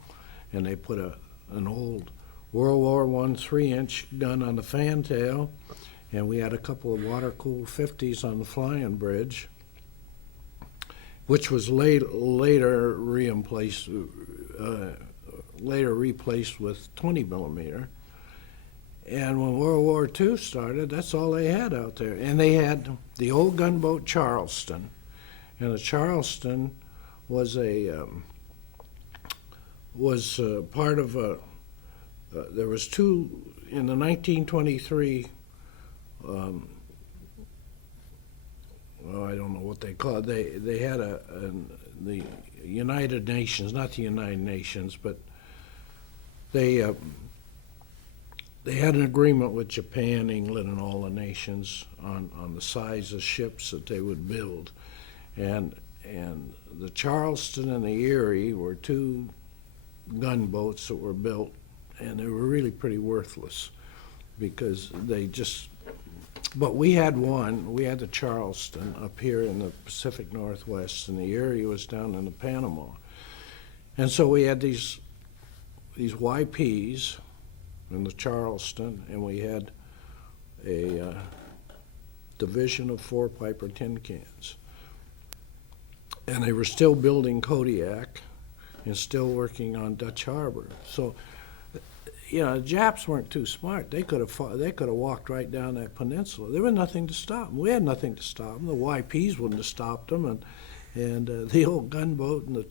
and they put an old World War I 3-inch gun on the fantail, and we had a couple of water-cooled 50s on the flying bridge, which was later replaced with 20 millimeter. And when World War II started, that's all they had out there. And they had the old gunboat Charleston, and the Charleston was part of a. There was two in the 1923. Well, I don't know what they call it. They had the United Nations, not the United Nations, but they had an agreement with Japan, England, and all the nations on the size of ships that they would build. And the Charleston and the Erie were two gunboats that were built, and they were really pretty worthless because they just, but we had one, we had the Charleston up here in the Pacific Northwest, and the Erie was down in the Panama. And so we had these YPs, in the Charleston, and we had a division of 4-piper tin cans. And they were still building Kodiak and still working on Dutch Harbor. So, you know, the Japs weren't too smart. They could have walked right down that peninsula. There was nothing to stop them. We had nothing to stop them. The YPs wouldn't have stopped them, and the old gunboat and the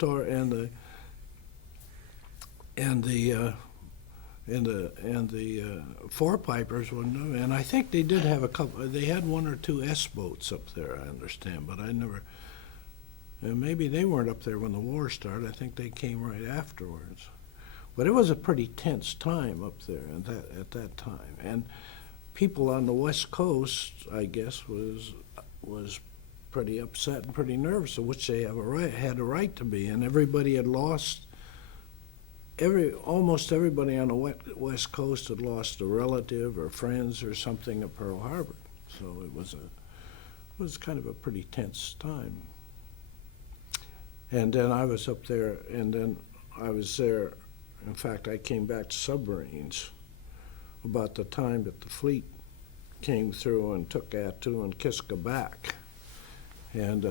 four-pipers wouldn't have. And I think they did have a couple. They had one or two S-boats up there, I understand, but I never. And maybe they weren't up there when the war started. I think they came right afterwards. But it was a pretty tense time up there at that time. And people on the West Coast, I guess, was pretty upset and pretty nervous, of which they had a right to be. And everybody had lost. Almost everybody on the West Coast had lost a relative or friends or something at Pearl Harbor. So it was kind of a pretty tense time. And then I was up there, and then I was there. In fact, I came back to submarines about the time that the fleet came through and took Attu and Kiska back. And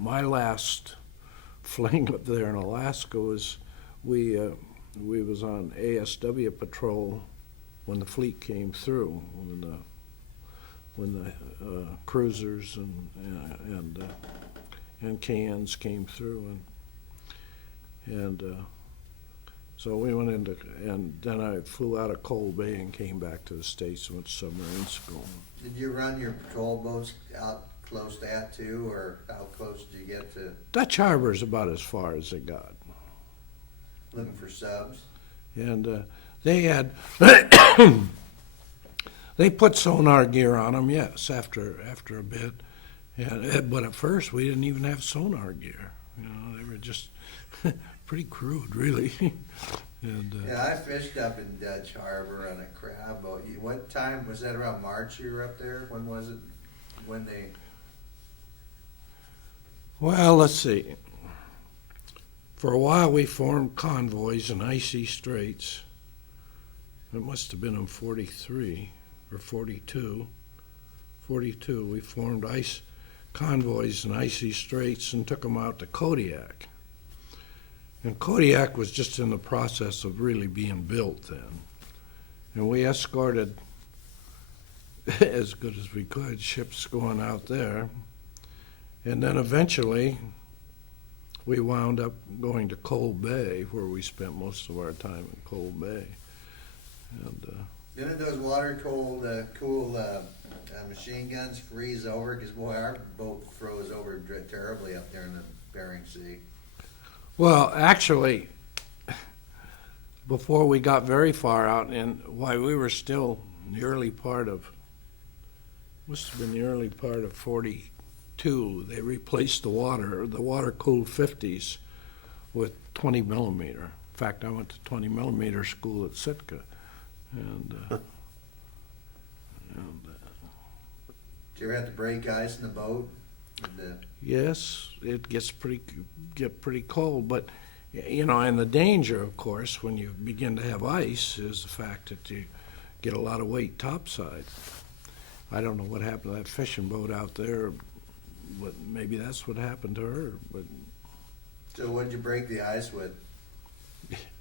my last fling up there in Alaska was we was on ASW patrol when the fleet came through, when the cruisers and cans came through, and so we went into, and then I flew out of Cold Bay and came back to the States and went to submarine school. Did you run your patrol boats out close to Attu, or how close did you get to? Dutch Harbor's about as far as they got. Looking for subs? And they had, they put sonar gear on them, yes, after a bit. And, but at first, we didn't even have sonar gear. You know, they were just pretty crude, really. And, yeah, I fished up in Dutch Harbor on a crab boat. What time was that? Around March you were up there? When was it? When they? Well, let's see. For a while, we formed convoys in icy straits. It must have been in 43 or 42. 42, we formed convoys in icy straits and took them out to Kodiak. And Kodiak was just in the process of really being built then. And we escorted, as good as we could, ships going out there. And then eventually, we wound up going to Cold Bay, where we spent most of our time in Cold Bay. And Didn't those water-cooled, cool machine guns freeze over? Because, boy, our boat froze over terribly up there in the Bering Sea. well, actually, before we got very far out, and while we were still in the early part of, must have been the early part of 42, they replaced the water-cooled 50s with 20 millimeter. In fact, I went to 20 millimeter school at Sitka. And Did you ever have to break ice in the boat? yes, it gets pretty cold, but you know, and the danger, of course, when you begin to have ice is the fact that you get a lot of weight topside. I don't know what happened to that fishing boat out there, but maybe that's what happened to her. But So what did you break the ice with?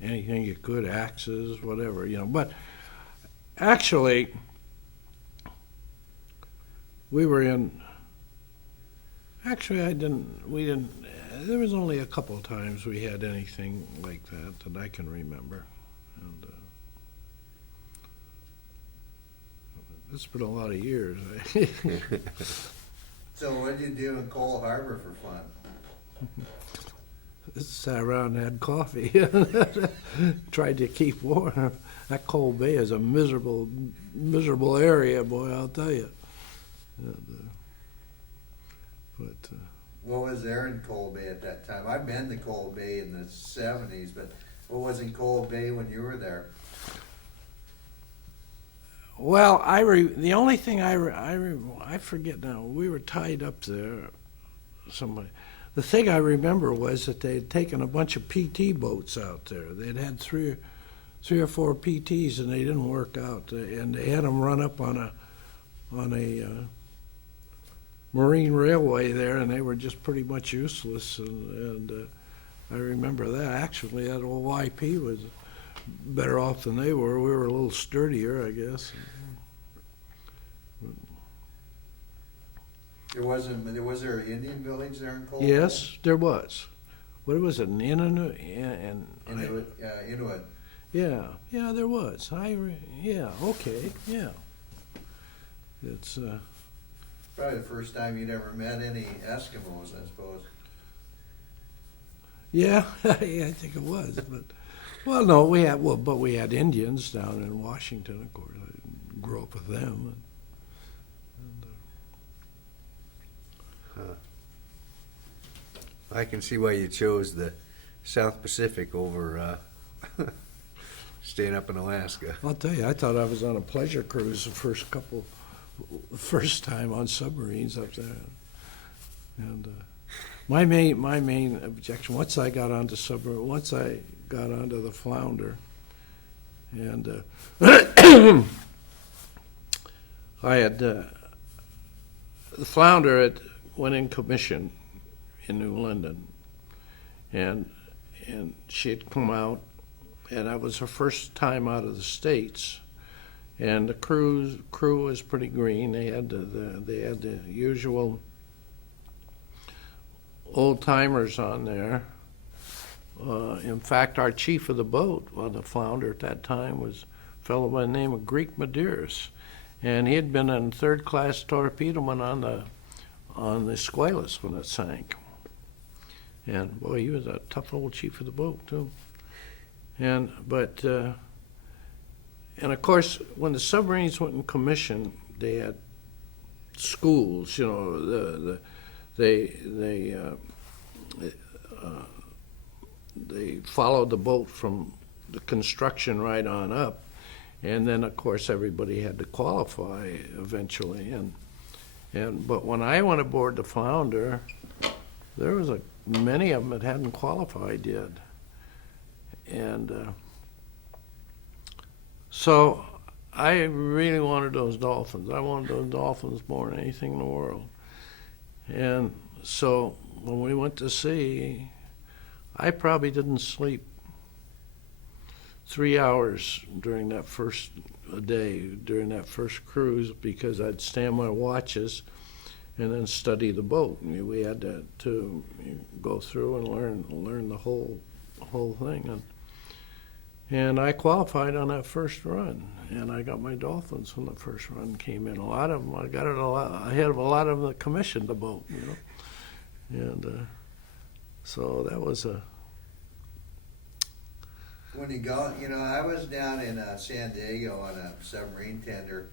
anything you could, axes, whatever, you know. But actually, we were in. Actually, we didn't. There was only a couple of times we had anything like that I can remember. And it's been a lot of years. So what did you do in Cole Harbor for fun? Sat around and had coffee. Tried to keep warm. That Cold Bay is a miserable area, boy, I'll tell you. And, What was there in Cold Bay at that time? I've been to Cold Bay in the 70s, but what was in Cold Bay when you were there? well, the only thing I forget now. We were tied up there. Somebody. The thing I remember was that they had taken a bunch of PT boats out there. They'd had three or four PTs, and they didn't work out. And they had them run up on a marine railway there, and they were just pretty much useless. And I remember that. Actually, that old YP was better off than they were. We were a little sturdier, I guess. Was there an Indian village there in Cold Bay? Yes, there was. What was it? An Inuit? Inuit. Yeah, there was. Yeah, okay, yeah. It's Probably the first time you'd ever met any Eskimos, I suppose. yeah, yeah, I think it was. But well, no, we had Indians down in Washington, of course. I grew up with them. I can see why you chose the South Pacific over staying up in Alaska. I'll tell you, I thought I was on a pleasure cruise the first time on submarines up there. And my main objection, once I got onto the Flounder, and I had the Flounder went in commission in New London, and she had come out, and that was her first time out of the States, and the crew was pretty green. They had the usual old timers on there. In fact, our chief of the boat on the Flounder at that time was a fellow by the name of Greek Medeiros, and he had been a third-class torpedoman on the Esquelas when it sank. And boy, he was a tough old chief of the boat too. And of course, when the submarines went in commission, they had schools. You know, they followed the boat from the construction right on up, and then of course everybody had to qualify eventually. But when I went aboard the Flounder, there was many of them that hadn't qualified yet. And so I really wanted those dolphins. I wanted those dolphins more than anything in the world. And so when we went to sea, I probably didn't sleep 3 hours during that first day, during that first cruise, because I'd stand my watches, and then study the boat. We had to go through and learn the whole thing. And I qualified on that first run, and I got my dolphins when the first run came in. A lot of them, I got it ahead of a lot of them that commissioned the boat, And so that was a... When you go, I was down in San Diego on a submarine tender,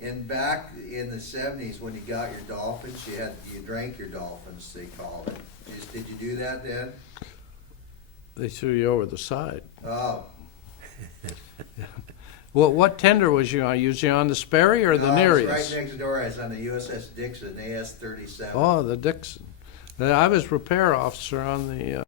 and back in the 70s when you got your dolphins, you drank your dolphins, they called it. Did you do that then? They threw you over the side. Oh. Well, what tender was you on? Was you on the Sperry or the No, Nereus? I was right next door. I was on the USS Dixon, AS-37. Oh, the Dixon. I was repair officer on the